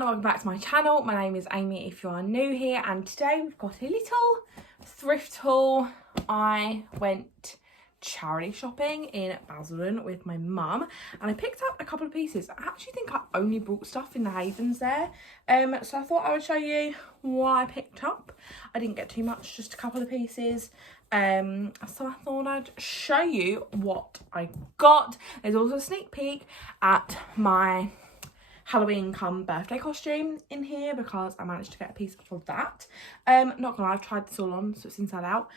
everyone, welcome back to my channel. My name is Amy if you are new here, and today we've got a little thrift haul. I went charity shopping in Basildon with my mum and I picked up a couple of pieces. I actually think I only bought stuff in the Havens there, so I thought I would show you what I picked up. I didn't get too much, just a couple of pieces, so I thought I'd show you what I got. There's also a sneak peek at my Halloween come birthday costume in here because I managed to get a piece of that. Not gonna lie, I've tried this all on, so it's inside out.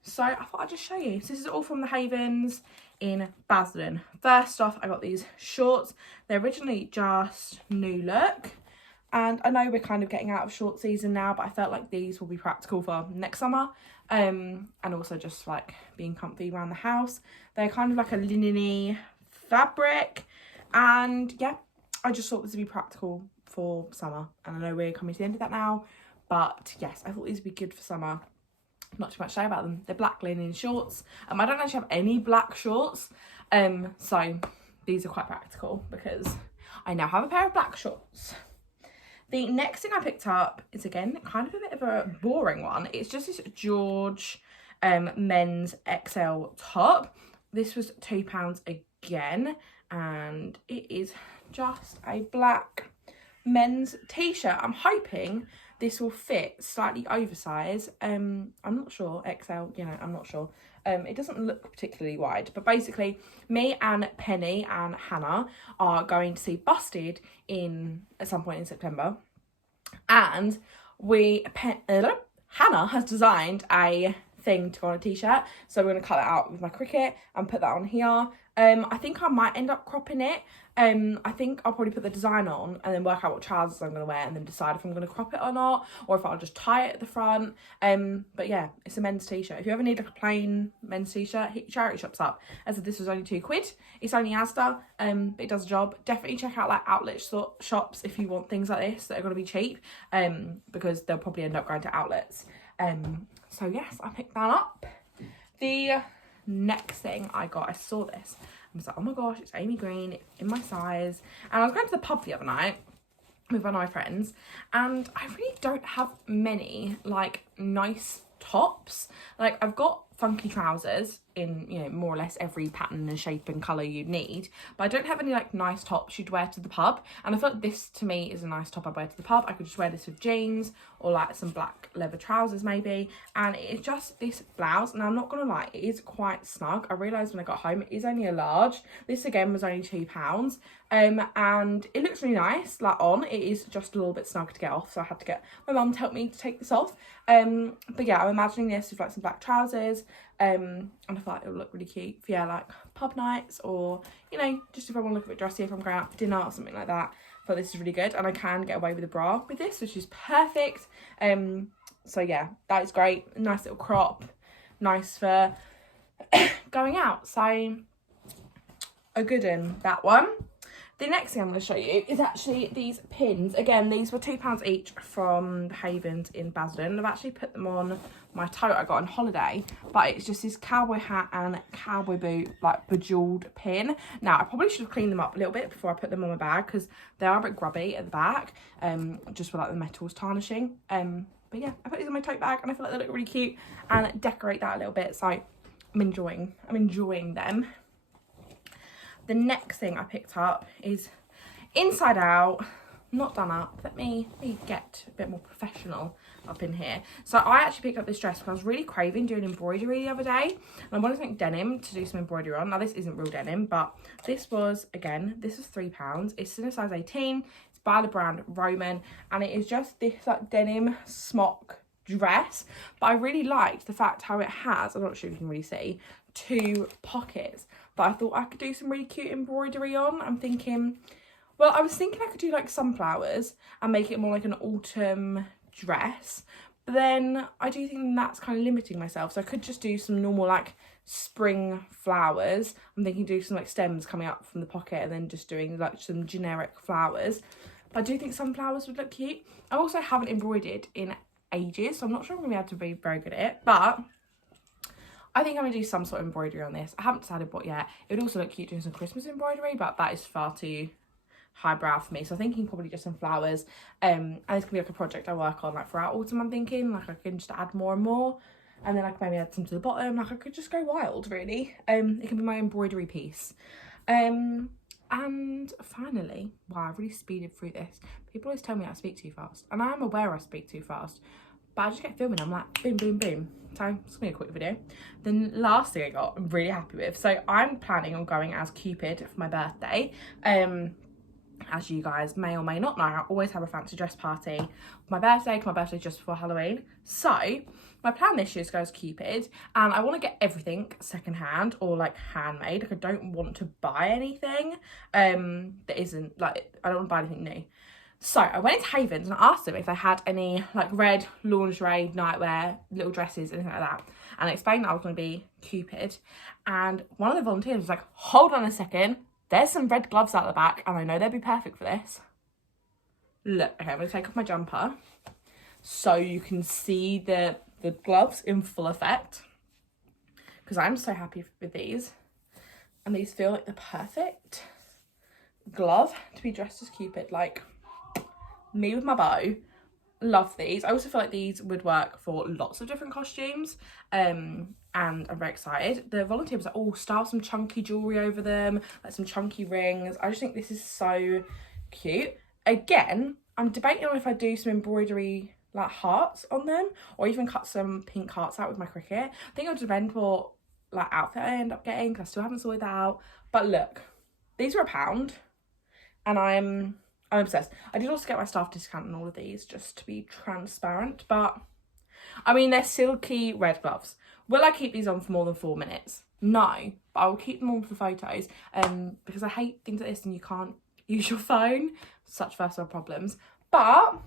So I thought I'd just show you. So this is all from the Havens in Basildon. First off, I got these shorts. They're originally just New Look, and I know we're kind of getting out of short season now, but I felt like these will be practical for next summer, and also just like being comfy around the house. They're kind of like a linen-y fabric, and yeah, I just thought this would be practical for summer, and I know we're coming to the end of that now, but yes, I thought these would be good for summer. Not too much to say about them. They're black linen shorts. I don't actually have any black shorts, so these are quite practical because I now have a pair of black shorts. The next thing I picked up is, again, kind of a bit of a boring one. It's just this George men's XL top. This was £2 again, and it is just a black men's t-shirt. I'm hoping this will fit slightly oversized. I'm not sure, XL, you know, I'm not sure. It doesn't look particularly wide, but basically me and Penny and Hannah are going to see Busted at some point in September, and Hannah has designed a thing to go on a t-shirt, so we're going to cut that out with my Cricut and put that on here. I think I might end up cropping it. I think I'll probably put the design on and then work out what trousers I'm going to wear and then decide if I'm going to crop it or not, or if I'll just tie it at the front. But yeah, it's a men's t-shirt. If you ever need like a plain men's t-shirt, hit your charity shops up. As if this was only £2. It's only Asda, but it does a job. Definitely check out like outlet shops if you want things like this that are going to be cheap, because they'll probably end up going to outlets. So yes, I picked that up. The next thing I got, I saw this, I was like, oh my gosh, it's Amy Green, it's in my size. And I was going to the pub the other night with one of my friends, and I really don't have many like nice tops. Like, I've got funky trousers in, you know, more or less every pattern and shape and colour you'd need, but I don't have any like nice tops you'd wear to the pub. And I thought this to me is a nice top I'd wear to the pub. I could just wear this with jeans or like some black leather trousers maybe, and it's just this blouse. And I'm not gonna lie, it is quite snug. I realised when I got home it is only a large. This again was only £2, and it looks really nice like on. It is just a little bit snug to get off, so I had to get my mum to help me to take this off. But yeah, I'm imagining this with like some black trousers, and I thought it would look really cute for, yeah, like pub nights, or, you know, just if I want to look a bit dressy, if I'm going out for dinner or something like that. I thought this is really good, and I can get away with a bra with this, which is perfect. So yeah, that is great. Nice little crop, nice for going out. So a good one, that one. The next thing I'm going to show you is actually these pins. Again, these were £2 each from the Havens in Basildon. I've actually put them on my tote I got on holiday, but it's just this cowboy hat and cowboy boot, like bejeweled pin. Now, I probably should have cleaned them up a little bit before I put them on my bag, because they are a bit grubby at the back, just with like the metals tarnishing. But yeah, I put these in my tote bag and I feel like they look really cute and decorate that a little bit. So I'm enjoying them. The next thing I picked up is inside out, not done up. Let me get a bit more professional up in here. So I actually picked up this dress because I was really craving doing embroidery the other day, and I wanted something denim to do some embroidery on. Now, this isn't real denim, but this was £3. It's in a size 18. It's by the brand Roman, and it is just this like denim smock dress, but I really liked the fact how it has, I'm not sure if you can really see, 2 pockets that I thought I could do some really cute embroidery on. I was thinking I could do like sunflowers and make it more like an autumn dress, but then I do think that's kind of limiting myself, so I could just do some normal like spring flowers. I'm thinking do some like stems coming up from the pocket and then just doing like some generic flowers, but I do think sunflowers would look cute. I also haven't embroidered in ages, so I'm not sure I'm gonna be able to be very good at it, but I think I'm going to do some sort of embroidery on this. I haven't decided what yet. It would also look cute doing some Christmas embroidery, but that is far too highbrow for me. So I'm thinking probably just some flowers. And it's gonna be like a project I work on like throughout autumn. I'm thinking like I can just add more and more, and then I can maybe add some to the bottom. Like I could just go wild really. It can be my embroidery piece. And finally, wow, I've really speeded through this. People always tell me I speak too fast, and I am aware I speak too fast, but I just get filming, I'm like boom boom boom. So it's gonna be a quick video. The last thing I got, I'm really happy with. So I'm planning on going as Cupid for my birthday. As you guys may or may not know, I always have a fancy dress party for my birthday, because my birthday's just before Halloween. So my plan this year is to go as Cupid, and I want to get everything secondhand or like handmade. Like I don't want to buy anything that isn't like, I don't want to buy anything new. So I went into Havens and I asked them if they had any like red lingerie, nightwear, little dresses, anything like that. And I explained that I was going to be Cupid. And one of the volunteers was like, hold on a second, there's some red gloves out the back and I know they'd be perfect for this. Look, okay, I'm going to take off my jumper so you can see the gloves in full effect, because I'm so happy with these. And these feel like the perfect glove to be dressed as Cupid. Like, me with my bow, love these. I also feel like these would work for lots of different costumes, and I'm very excited. The volunteer was like, oh, style some chunky jewellery over them, like some chunky rings. I just think this is so cute. Again, I'm debating on if I do some embroidery like hearts on them, or even cut some pink hearts out with my Cricut. I think it'll depend what like outfit I end up getting, because I still haven't sorted that out. But look, these were £1 and I'm obsessed. I did also get my staff discount on all of these, just to be transparent. But I mean, they're silky red gloves. Will I keep these on for more than 4 minutes? No, but I will keep them on for photos, because I hate things like this and you can't use your phone. Such first world problems. But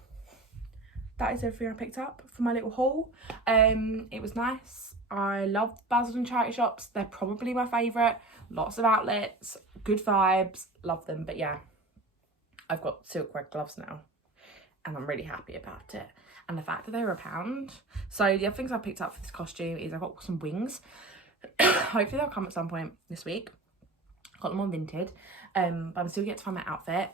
that is everything I picked up for my little haul. It was nice. I love Basildon charity shops. They're probably my favourite. Lots of outlets, good vibes, love them. But yeah, I've got silk red gloves now and I'm really happy about it. And the fact that they were £1. So the other things I picked up for this costume is I got some wings. Hopefully they'll come at some point this week. Got them on Vinted, but I'm still yet to find my outfit.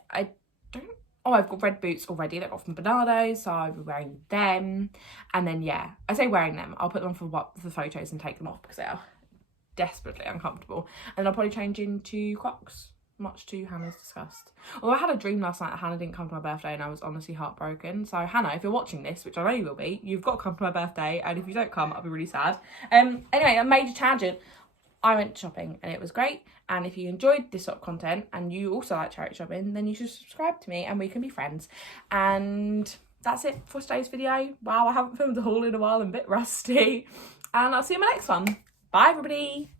I've got red boots already that I got from Bernardo, so I'll be wearing them. And then yeah, I say wearing them, I'll put them on for the photos and take them off because they are desperately uncomfortable. And I'll probably change into Crocs, much to Hannah's disgust. Although I had a dream last night that Hannah didn't come to my birthday and I was honestly heartbroken. So Hannah, if you're watching this, which I know you will be, you've got to come to my birthday, and if you don't come, I'll be really sad. Anyway, a major tangent. I went shopping and it was great. And if you enjoyed this sort of content and you also like charity shopping, then you should subscribe to me and we can be friends. And that's it for today's video. Wow, I haven't filmed a haul in a while, I'm a bit rusty. And I'll see you in my next one. Bye everybody.